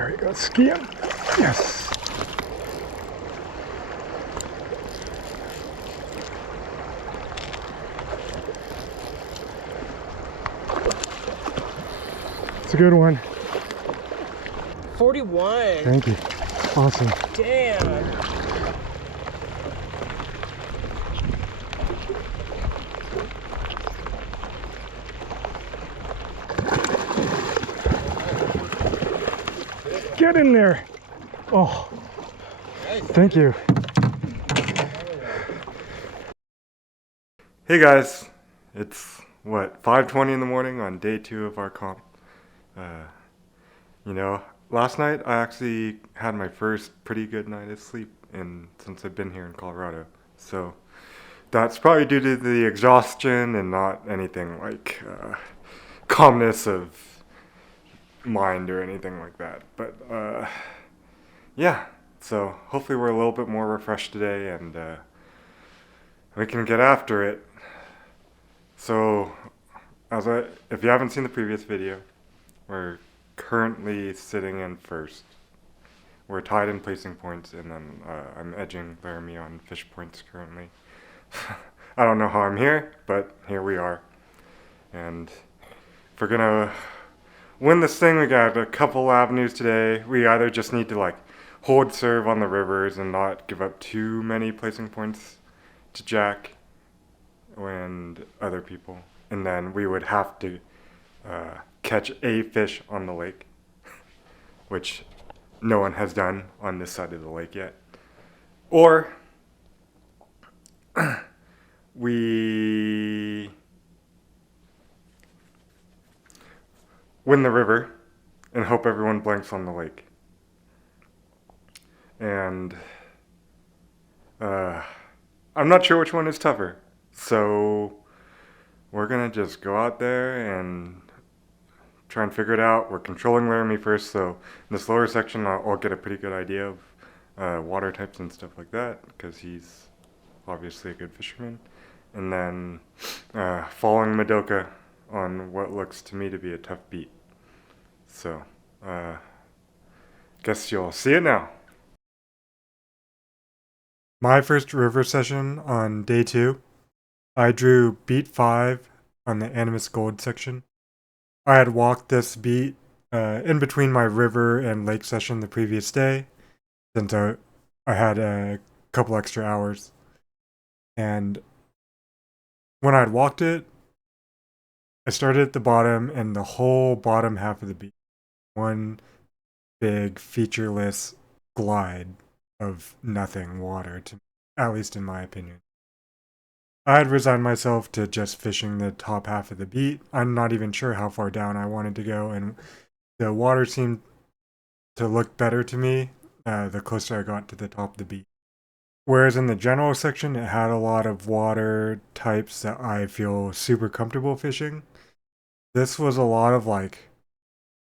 There we go, skiing. Yes. It's a good one. 41. Thank you. Awesome. Damn. Get in there. Oh, thank you. Hey guys, it's what, 5:20 in the morning on day 2 of our comp. You know, last night I actually had my first pretty good night of sleep since I've been here in Colorado. So that's probably due to the exhaustion and not anything like calmness of mind or anything like that. But yeah, so hopefully we're a little bit more refreshed today and we can get after it. So if you haven't seen the previous video, we're currently sitting in first. We're tied in placing points, and then I'm edging Laramie on fish points currently. I don't know how I'm here, but here we are. And if we're gonna win this thing, we got a couple avenues today. We either just need to like hold serve on the rivers and not give up too many placing points to Jack and other people, and then we would have to catch a fish on the lake, which no one has done on this side of the lake yet. Or we win the river and hope everyone blanks on the lake. And I'm not sure which one is tougher. So we're gonna just go out there and try and figure it out. We're controlling Laramie first, so in this lower section I'll get a pretty good idea of water types and stuff like that, because he's obviously a good fisherman. And then following Madoka on what looks to me to be a tough beat. So guess you'll see it now. My first river session on day 2, I drew beat 5 on the Animus Gold section. I had walked this beat in between my river and lake session the previous day, since I had a couple extra hours. And when I'd walked it, I started at the bottom, and the whole bottom half of the beat, one big featureless glide of nothing water, at least in my opinion. I had resigned myself to just fishing the top half of the beat. I'm not even sure how far down I wanted to go, and the water seemed to look better to me the closer I got to the top of the beat. Whereas in the general section, it had a lot of water types that I feel super comfortable fishing. This was a lot of like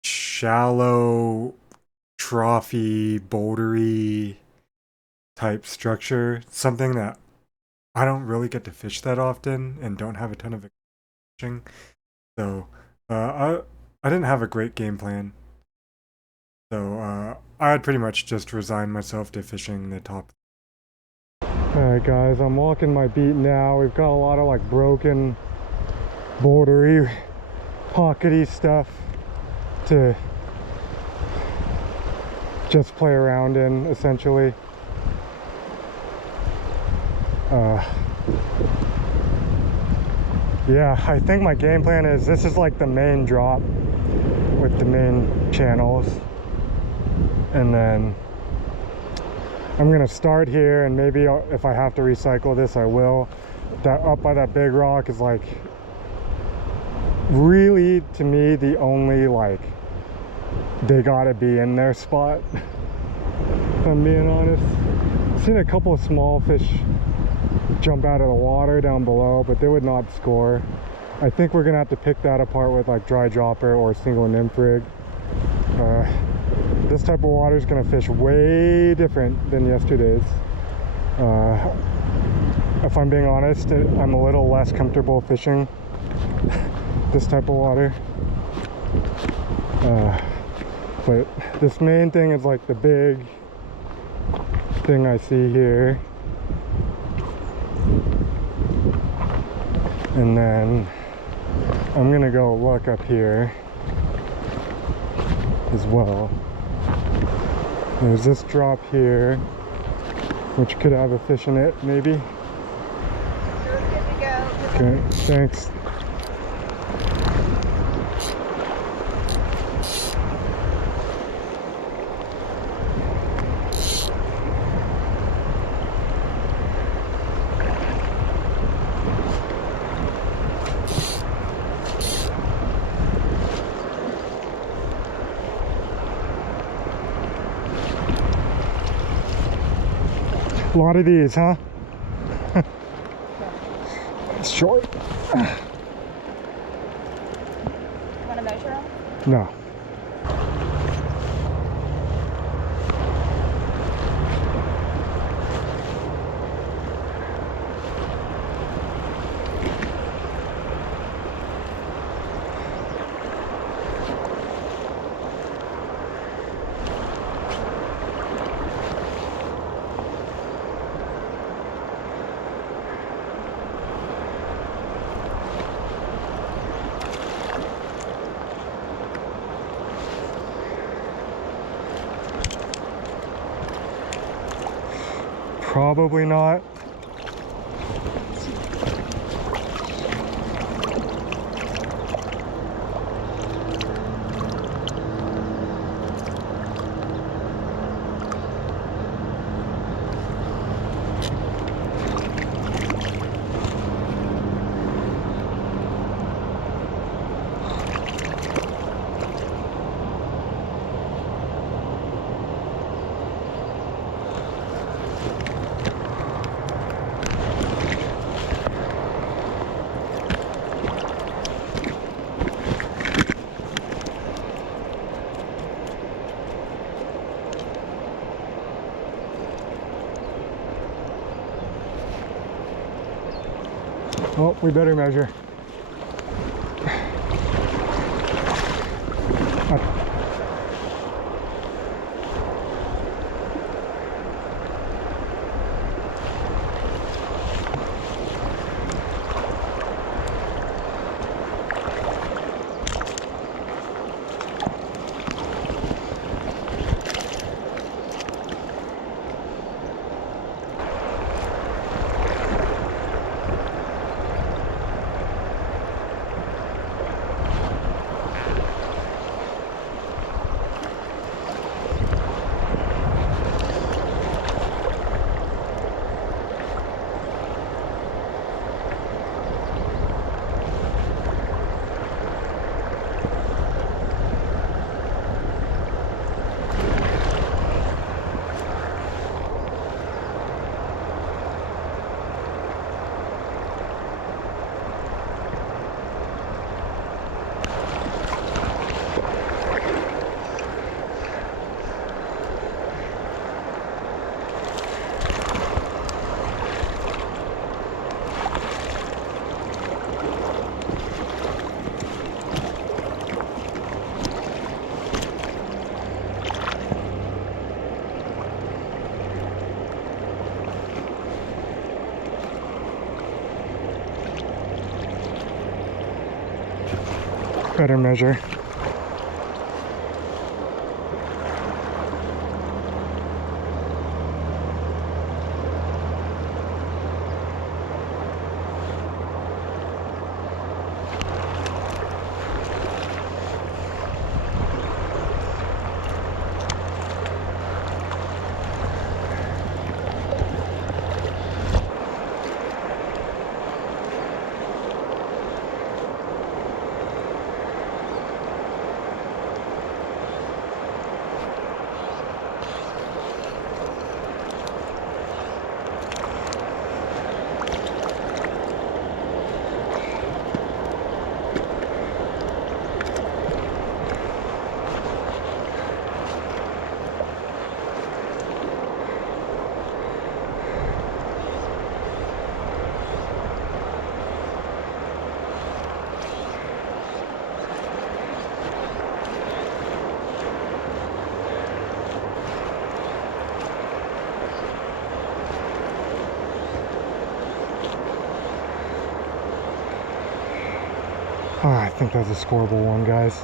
shallow, trophy, bouldery type structure, something that I don't really get to fish that often and don't have a ton of fishing. So I didn't have a great game plan. So I had pretty much just resigned myself to fishing the top. Alright guys, I'm walking my beat now. We've got a lot of like broken, bouldery, pockety stuff to just play around in, essentially. Yeah, I think my game plan is this is like the main drop with the main channels, and then I'm gonna start here, and maybe if I have to recycle this I will. That up by that big rock is like really, to me, the only like they gotta be in their spot, if I'm being honest. I've seen a couple of small fish jump out of the water down below, but they would not score. I think we're gonna have to pick that apart with like dry dropper or single nymph rig. This type of water is gonna fish way different than yesterday's. If I'm being honest, I'm a little less comfortable fishing this type of water. But this main thing is like the big thing I see here. And then I'm gonna go look up here as well. There's this drop here, which could have a fish in it, maybe. You're good to go. Okay, thanks. A lot of these, huh? It's short. Want to measure them? No. Probably not. Oh, we better measure. Better measure. think that's a scoreable one, guys.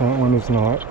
That one is not.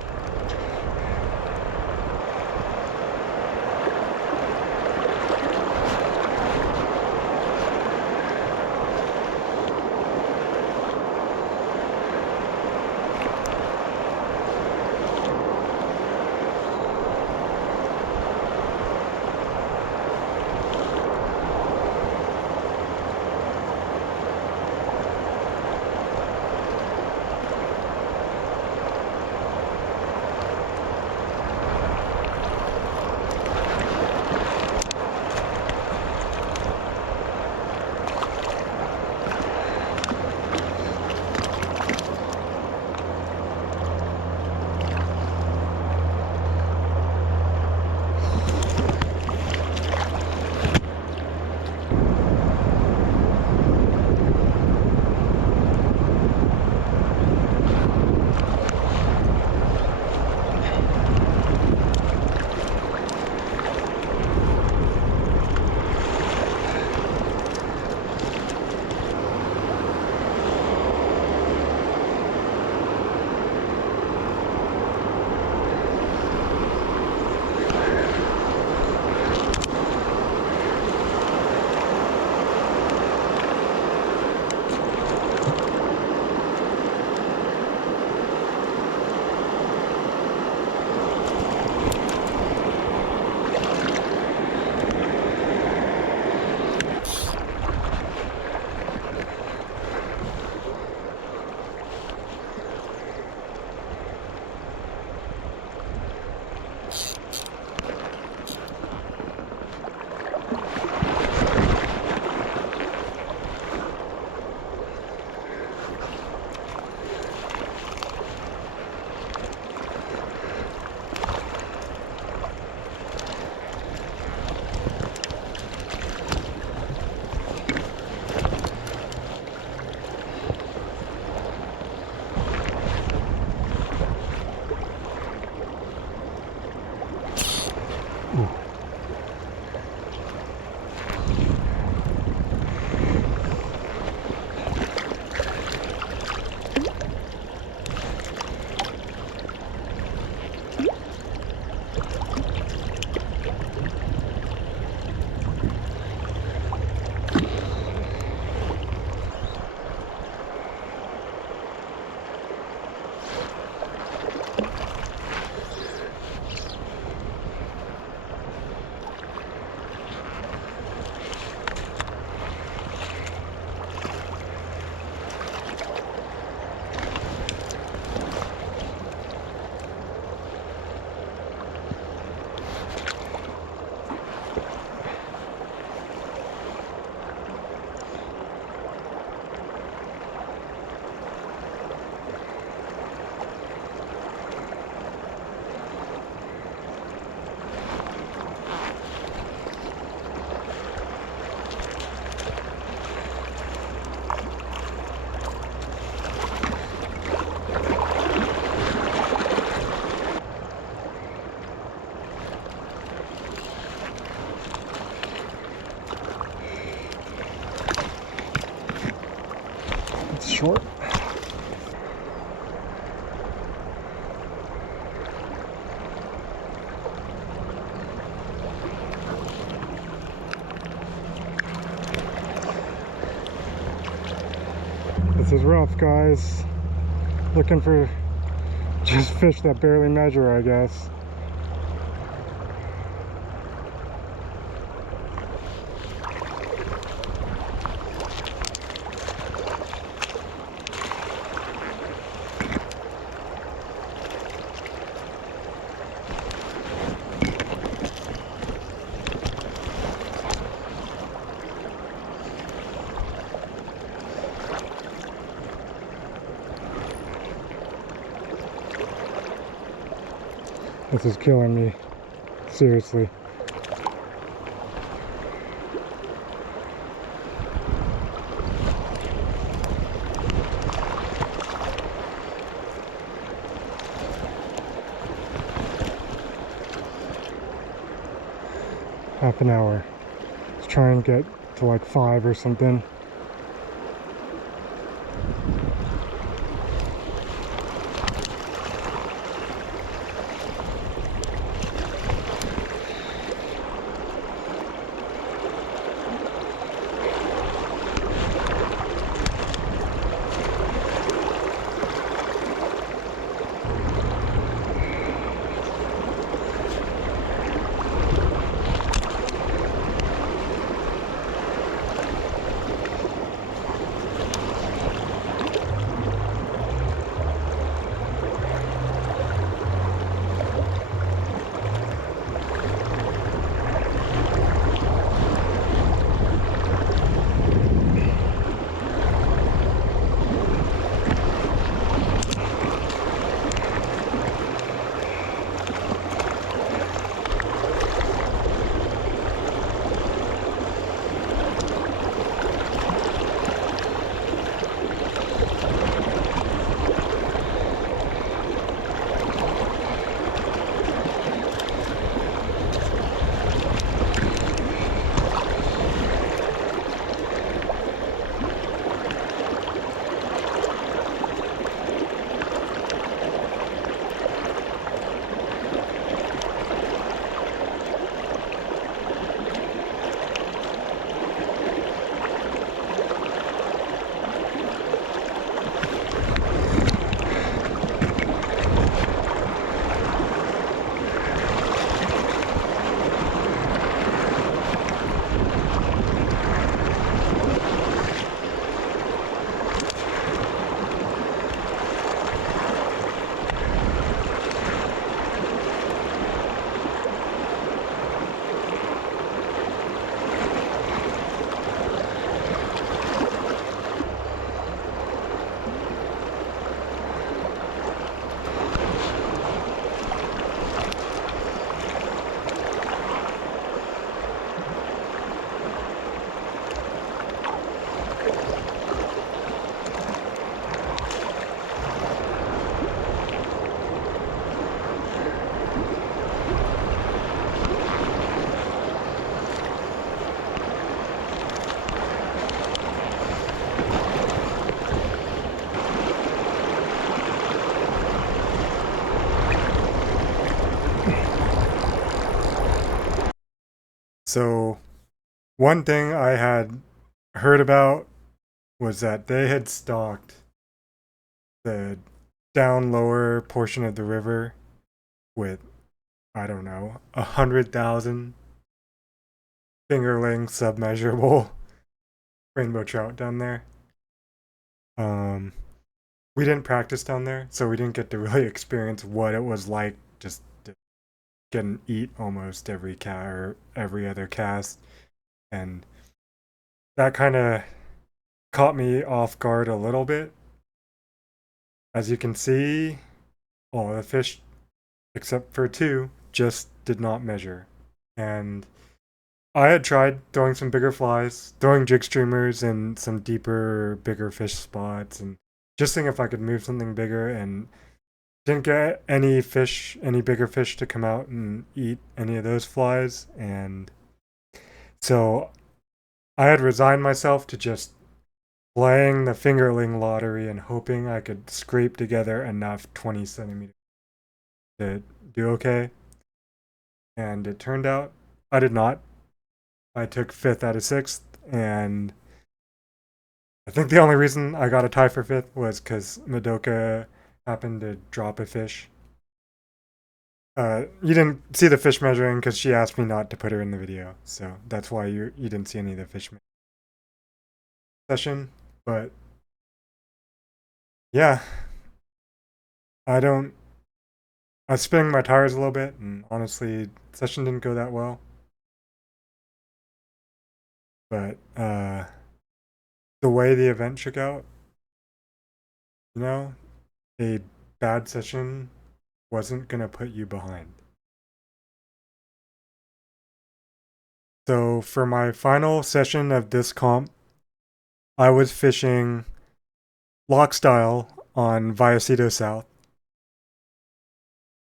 Short. This is rough, guys. Looking for just fish that barely measure, I guess. This is killing me, seriously. half an hour. Let's try and get to like 5 or something. So, one thing I had heard about was that they had stocked the down lower portion of the river with, I don't know, 100,000 fingerling submeasurable rainbow trout down there. We didn't practice down there, so we didn't get to really experience what it was like just to get and eat almost every cat or every other cast. And that kind of caught me off guard a little bit. As you can see, all the fish, except for 2, just did not measure. And I had tried throwing some bigger flies, throwing jig streamers in some deeper, bigger fish spots, and just seeing if I could move something bigger, and didn't get any fish, any bigger fish to come out and eat any of those flies. And so I had resigned myself to just playing the fingerling lottery and hoping I could scrape together enough 20 centimeters to do okay. And it turned out I did not. I took 5th out of 6th, and I think the only reason I got a tie for 5th was because Madoka happened to drop a fish. You didn't see the fish measuring because she asked me not to put her in the video, so that's why you didn't see any of the fish session. But yeah, I was spinning my tires a little bit, and honestly, session didn't go that well. But the way the event shook out, a bad session wasn't gonna put you behind. So for my final session of this comp, I was fishing lock style on Vallecito South.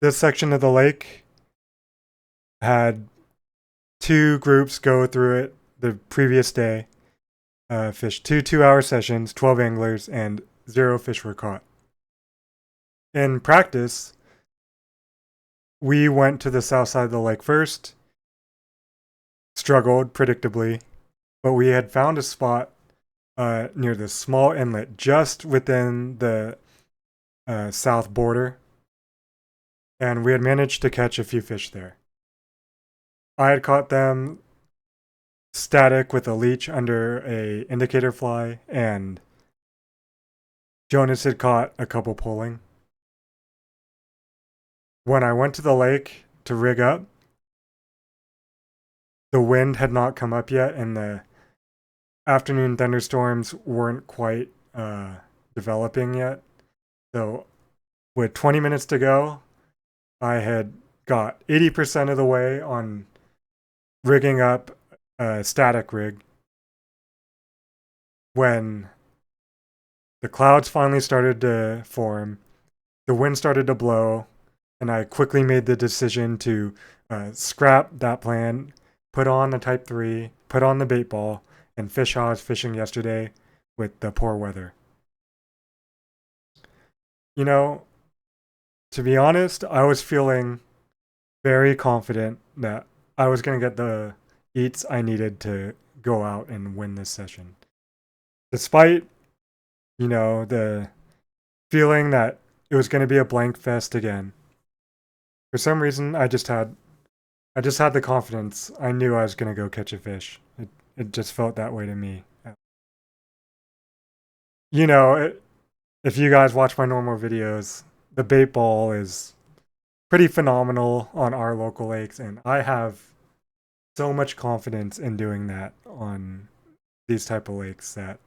This section of the lake had 2 groups go through it the previous day. Fished 2 2-hour sessions, 12 anglers, and 0 fish were caught. In practice, we went to the south side of the lake first, struggled predictably, but we had found a spot near the small inlet just within the south border, and we had managed to catch a few fish there. I had caught them static with a leech under a indicator fly, and Jonas had caught a couple pulling. When I went to the lake to rig up, the wind had not come up yet, and the afternoon thunderstorms weren't quite developing yet. So with 20 minutes to go, I had got 80% of the way on rigging up a static rig when the clouds finally started to form, the wind started to blow, and I quickly made the decision to scrap that plan, put on a Type 3, put on the bait ball, and fish how I was fishing yesterday with the poor weather. You know, to be honest, I was feeling very confident that I was going to get the eats I needed to go out and win this session. Despite, the feeling that it was going to be a blank fest again. For some reason, I just had the confidence. I knew I was going to go catch a fish. It just felt that way to me. If you guys watch my normal videos, the bait ball is pretty phenomenal on our local lakes, and I have so much confidence in doing that on these type of lakes that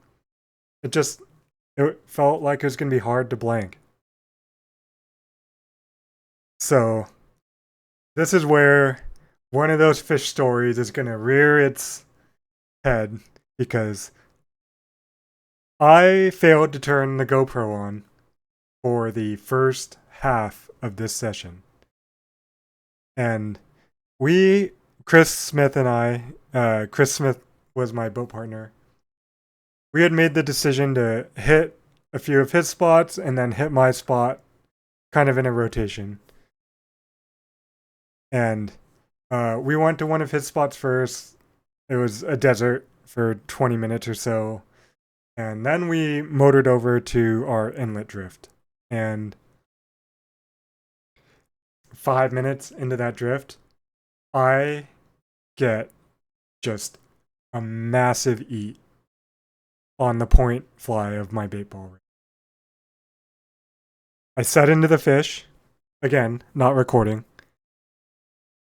it felt like it was going to be hard to blank. So this is where one of those fish stories is going to rear its head, because I failed to turn the GoPro on for the first half of this session. And Chris Smith and I, Chris Smith was my boat partner, we had made the decision to hit a few of his spots and then hit my spot kind of in a rotation. And we went to one of his spots first. It was a desert for 20 minutes or so. And then we motored over to our inlet drift. And 5 minutes into that drift, I get just a massive eat on the point fly of my bait ball rig. I set into the fish, again, not recording,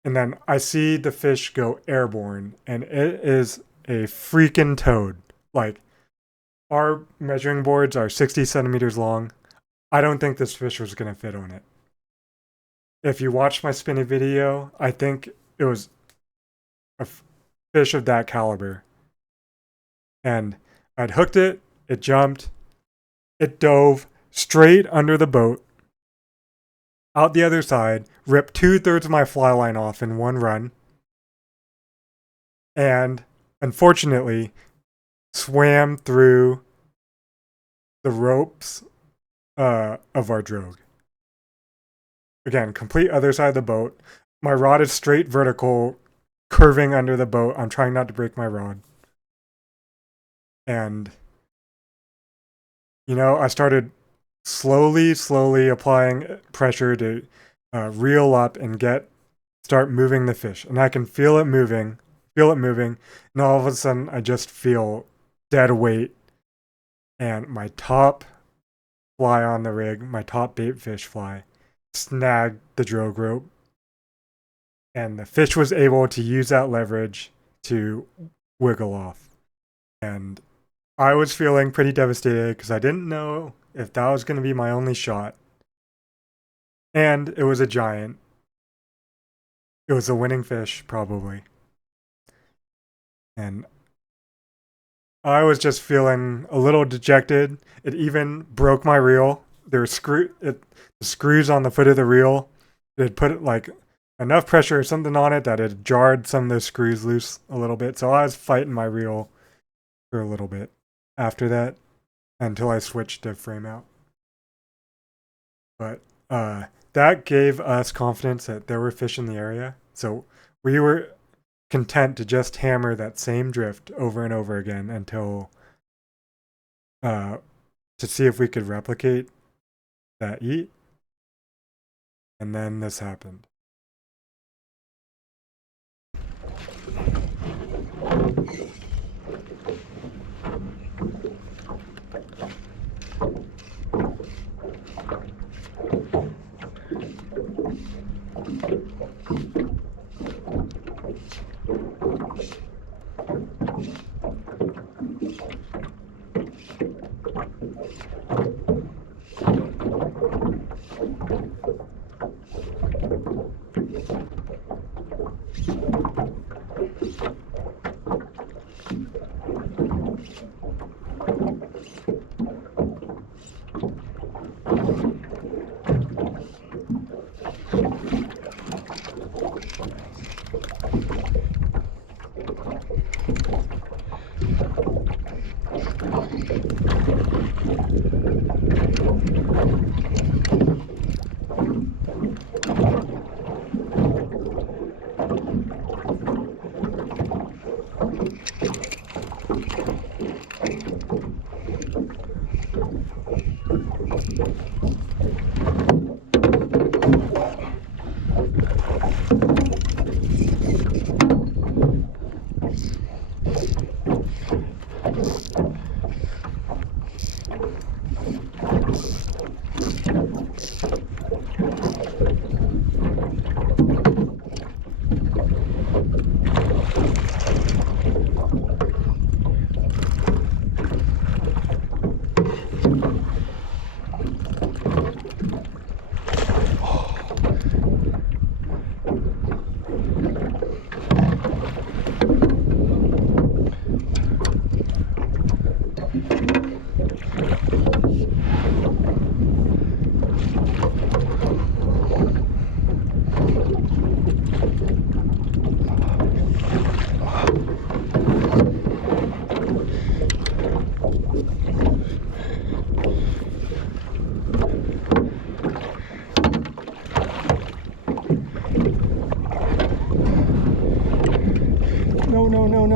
and then I see the fish go airborne, and it is a freaking toad. Like, our measuring boards are 60 centimeters long. I don't think this fish was going to fit on it. If you watch my spinning video, I think it was a fish of that caliber. And I'd hooked it, it jumped, it dove straight under the boat, out the other side, ripped 2/3 of my fly line off in one run, and unfortunately swam through the ropes of our drogue. Again, complete other side of the boat. My rod is straight vertical, curving under the boat. I'm trying not to break my rod. And, I started slowly applying pressure to reel up and start moving the fish. And I can feel it moving. And all of a sudden, I just feel dead weight. And my top fly on the rig, my top bait fish fly, snagged the drogue rope. And the fish was able to use that leverage to wiggle off. And I was feeling pretty devastated because I didn't know if that was going to be my only shot. And it was a giant. It was a winning fish, probably. And I was just feeling a little dejected. It even broke my reel. There were the screws on the foot of the reel. It had put it enough pressure or something on it that it jarred some of those screws loose a little bit. So I was fighting my reel for a little bit after that until I switched to frame out. But that gave us confidence that there were fish in the area. So we were content to just hammer that same drift over and over again until to see if we could replicate that eat. And then this happened.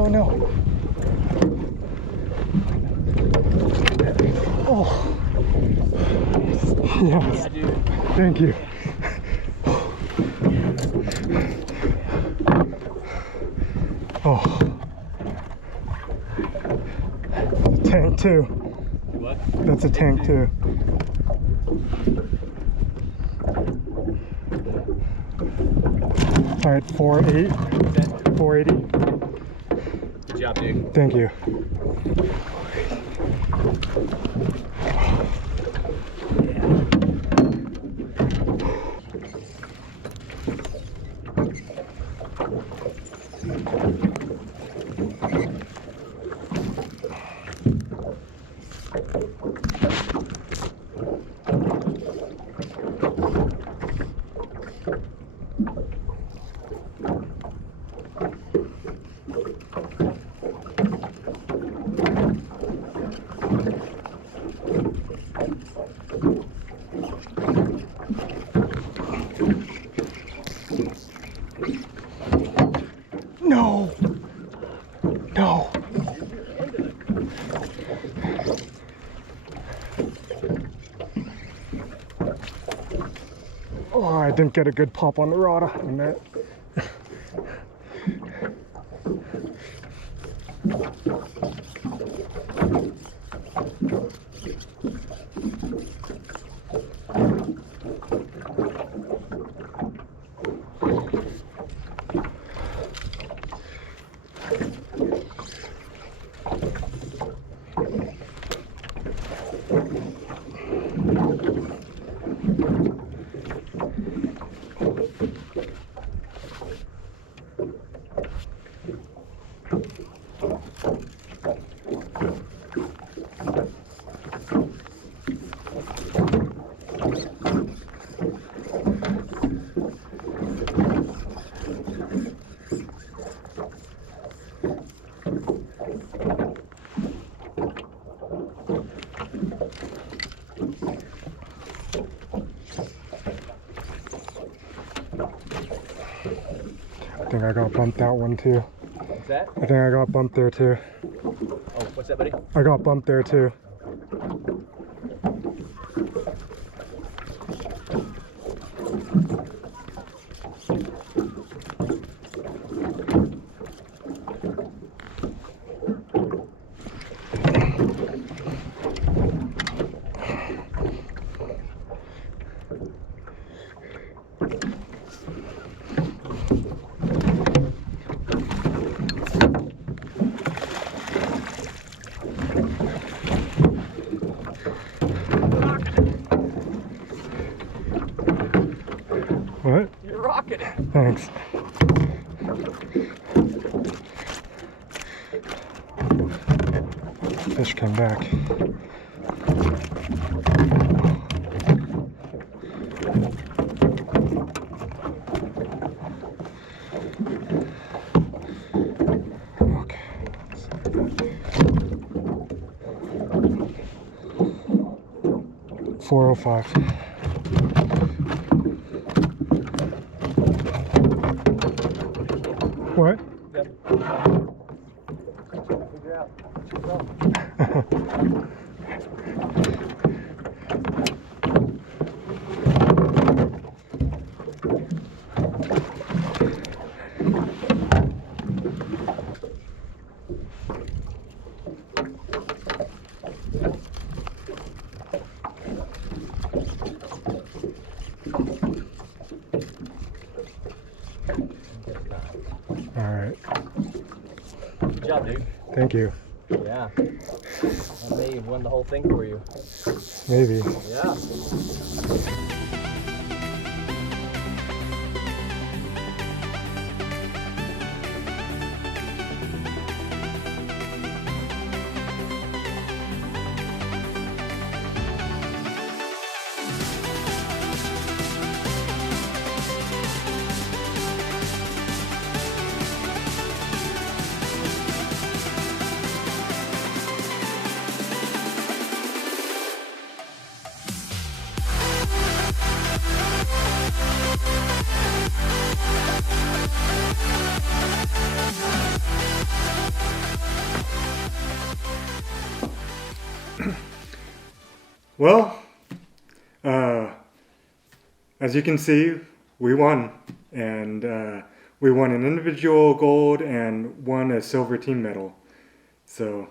No. Oh. Yes. Thank you. Oh. Tank too. What? That's a tank too. All right, 4.8, 480. Good job, dude. Thank you. No. No. Oh, I didn't get a good pop on the rod on that. I got bumped that one too. What's that? I think I got bumped there too. Oh, what's that, buddy? I got bumped there too. What? You're rocking it. Thanks. Fish came back. Okay. 405. What? Yep. Figure out. All right. Good job, dude. Thank you. Yeah. I may have won the whole thing for you. Maybe. Yeah. Well, as you can see, we won, and we won an individual gold and won a silver team medal. So,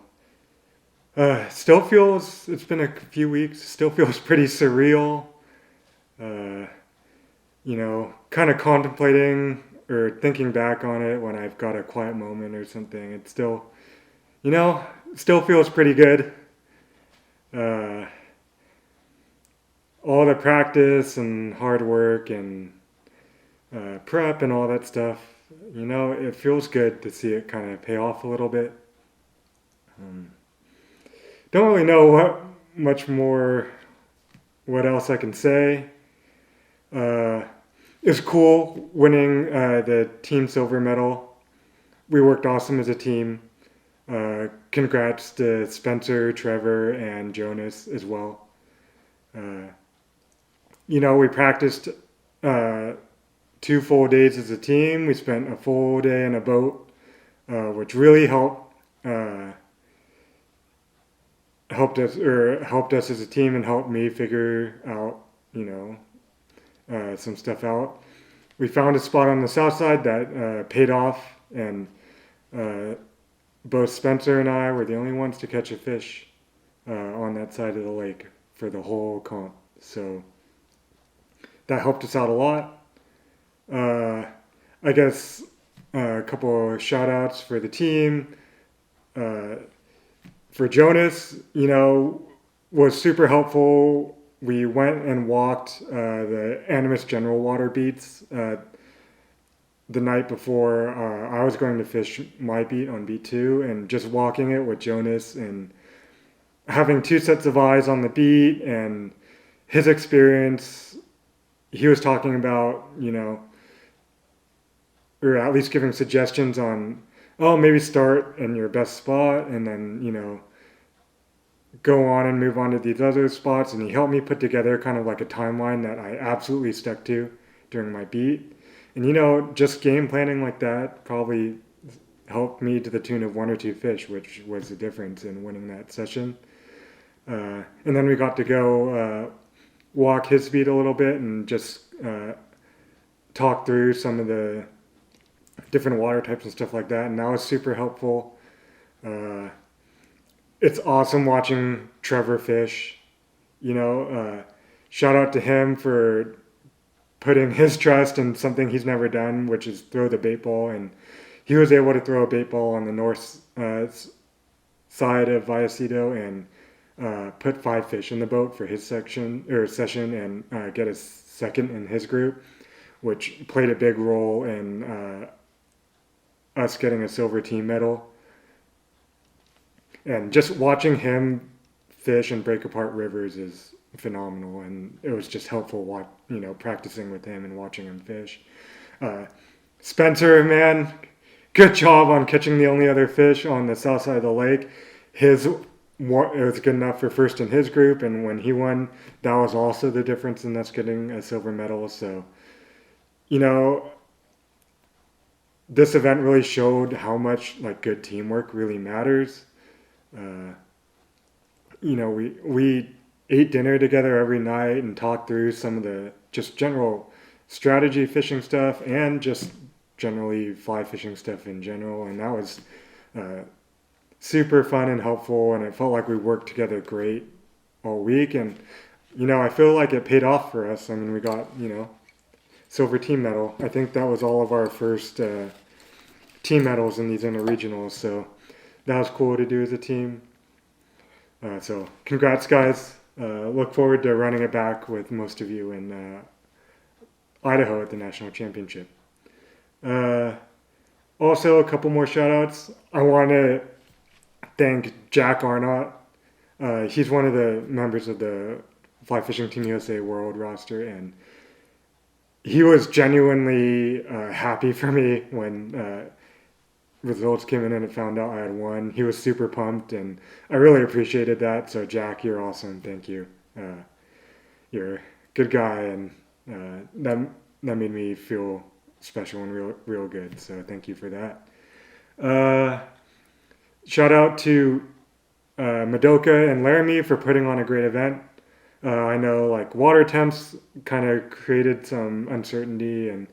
still feels, it's been a few weeks, still feels pretty surreal. You know, kind of contemplating or thinking back on it when I've got a quiet moment or something. It still, you know, still feels pretty good. All the practice and hard work and prep and all that stuff, you know, it feels good to see it kind of pay off a little bit. Don't really know what else I can say. It was cool winning the team silver medal. We worked awesome as a team. Congrats to Spencer, Trevor, and Jonas as well. You know, we practiced 2 full days as a team. We spent a full day in a boat, which really helped us as a team and helped me figure out, you know, some stuff out. We found a spot on the south side that paid off, and both Spencer and I were the only ones to catch a fish on that side of the lake for the whole comp. So that helped us out a lot. I guess a couple of shout outs for the team. For Jonas, you know, was super helpful. We went and walked the Animus General water beats the night before I was going to fish my beat on beat 2, and just walking it with Jonas and having 2 sets of eyes on the beat and his experience. He was talking about, you know, or at least giving suggestions on, oh, maybe start in your best spot and then, you know, go on and move on to these other spots. And he helped me put together kind of like a timeline that I absolutely stuck to during my beat. And just game planning like that probably helped me to the tune of one or two fish, which was the difference in winning that session. And then we got to go walk his speed a little bit and just talk through some of the different water types and stuff like that. And that was super helpful. It's awesome watching Trevor fish. Shout out to him for putting his trust in something he's never done, which is throw the bait ball. And he was able to throw a bait ball on the north side of Vallecito and put 5 fish in the boat for his session and get a second in his group, which played a big role in us getting a silver team medal. And just watching him fish and break apart rivers is phenomenal, and it was just helpful practicing with him and watching him fish. Spencer, man, good job on catching the only other fish on the south side of the lake. It was good enough for first in his group, and when he won, that was also the difference in us getting a silver medal. So, this event really showed how much good teamwork really matters. We ate dinner together every night and talked through some of the just general strategy fishing stuff and just generally fly fishing stuff in general. And that was super fun and helpful. And it felt like we worked together great all week. And, I feel like it paid off for us. I mean, we got, silver team medal. I think that was all of our first team medals in these interregionals. So that was cool to do as a team. So congrats, guys. Look forward to running it back with most of you in Idaho at the National Championship. Also, a couple more shout outs. I want to thank Jack Arnott. He's one of the members of the Fly Fishing Team USA World roster, and he was genuinely happy for me when results came in and I found out I had won. He was super pumped, and I really appreciated that. So Jack, you're awesome. Thank you. You're a good guy, and that made me feel special and real good. So thank you for that. Shout out to Madoka and Laramie for putting on a great event. I know water temps kind of created some uncertainty, and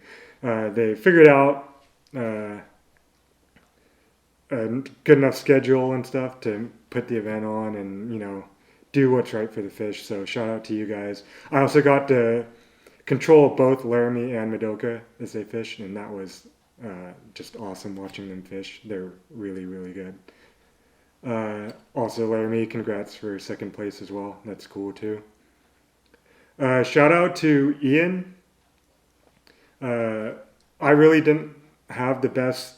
they figured out a good enough schedule and stuff to put the event on and do what's right for the fish. So shout out to you guys. I also got to control both Laramie and Madoka as they fish, and that was just awesome watching them fish. They're really, really good. Also, Laramie, congrats for second place as well. That's cool too. Shout out to Ian. I really didn't have the best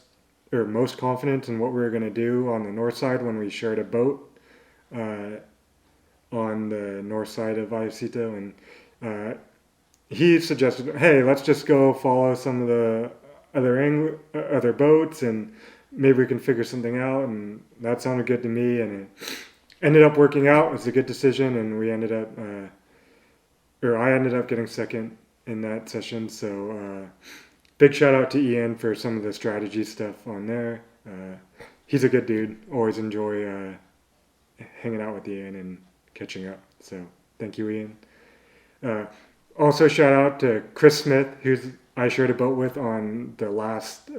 or most confidence in what we were going to do on the north side when we shared a boat on the north side of Vallecito, and he suggested, hey, let's just go follow some of the other boats and maybe we can figure something out. And that sounded good to me, and it ended up working out. It was a good decision, and we ended up I ended up getting second in that session. So big shout out to Ian for some of the strategy stuff on there. He's a good dude. Always enjoy hanging out with Ian and catching up. So thank you, Ian. Also shout out to Chris Smith, who I shared a boat with on the last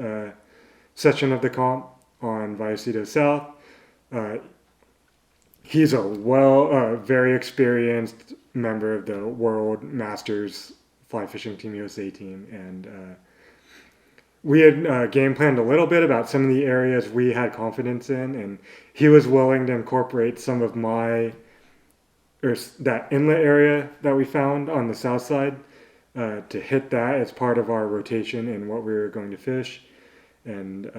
session of the comp on Vallecito South. He's a very experienced member of the World Masters Fly Fishing Team USA team, and we had game planned a little bit about some of the areas we had confidence in, and he was willing to incorporate some of that inlet area that we found on the south side to hit that as part of our rotation and what we were going to fish, and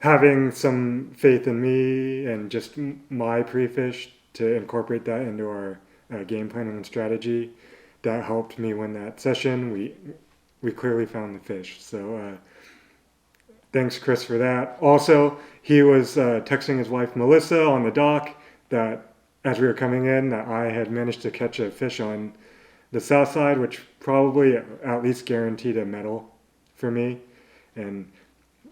having some faith in me and just my pre-fish to incorporate that into our game planning and strategy, that helped me win that session. We clearly found the fish. So thanks, Chris, for that. Also, he was texting his wife, Melissa, on the dock that as we were coming in, that I had managed to catch a fish on the south side, which probably at least guaranteed a medal for me. And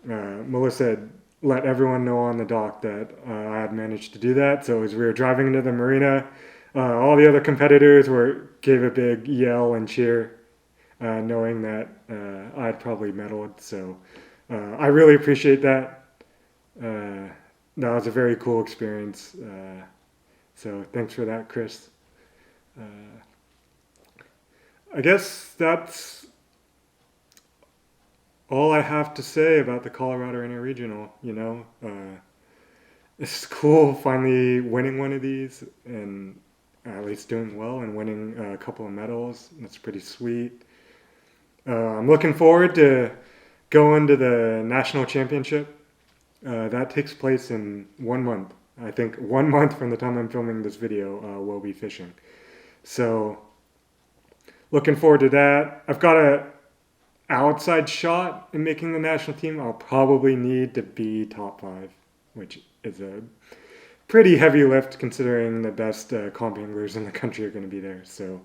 Melissa had let everyone know on the dock that I had managed to do that. So as we were driving into the marina, all the other competitors gave a big yell and cheer, knowing that I had probably medaled. So I really appreciate that. That was a very cool experience. So thanks for that, Chris. I guess that's all I have to say about the Colorado Interregional. It's cool finally winning one of these and at least doing well and winning a couple of medals. That's pretty sweet. I'm looking forward to going to the national championship. That takes place in 1 month. I think 1 month from the time I'm filming this video, we'll be fishing. So, looking forward to that. I've got a outside shot in making the national team. I'll probably need to be top 5, which is a pretty heavy lift considering the best comp anglers in the country are going to be there. So,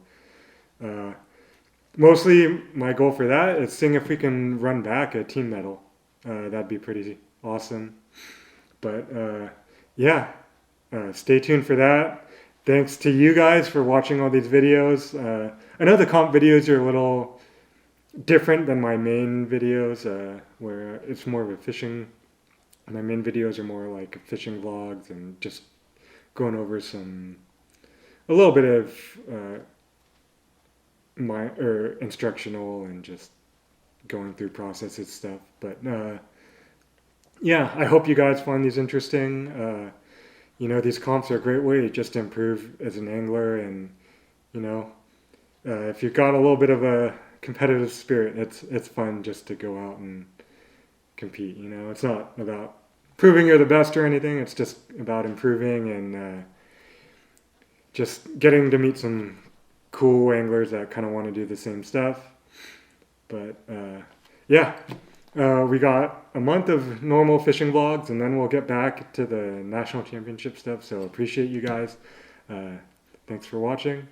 mostly my goal for that is seeing if we can run back a team medal. That'd be pretty awesome. But yeah, stay tuned for that. Thanks to you guys for watching all these videos. I know the comp videos are a little different than my main videos, where it's more of a fishing. My main videos are more like fishing vlogs and just going over a little bit of instructional and just going through processes stuff. But yeah, I hope you guys find these interesting. These comps are a great way just to improve as an angler, and if you've got a little bit of a competitive spirit, it's fun just to go out and compete. It's not about proving you're the best or anything. It's just about improving and just getting to meet some cool anglers that kind of want to do the same stuff. But yeah, we got a month of normal fishing vlogs, and then we'll get back to the national championship stuff. So appreciate you guys. Thanks for watching.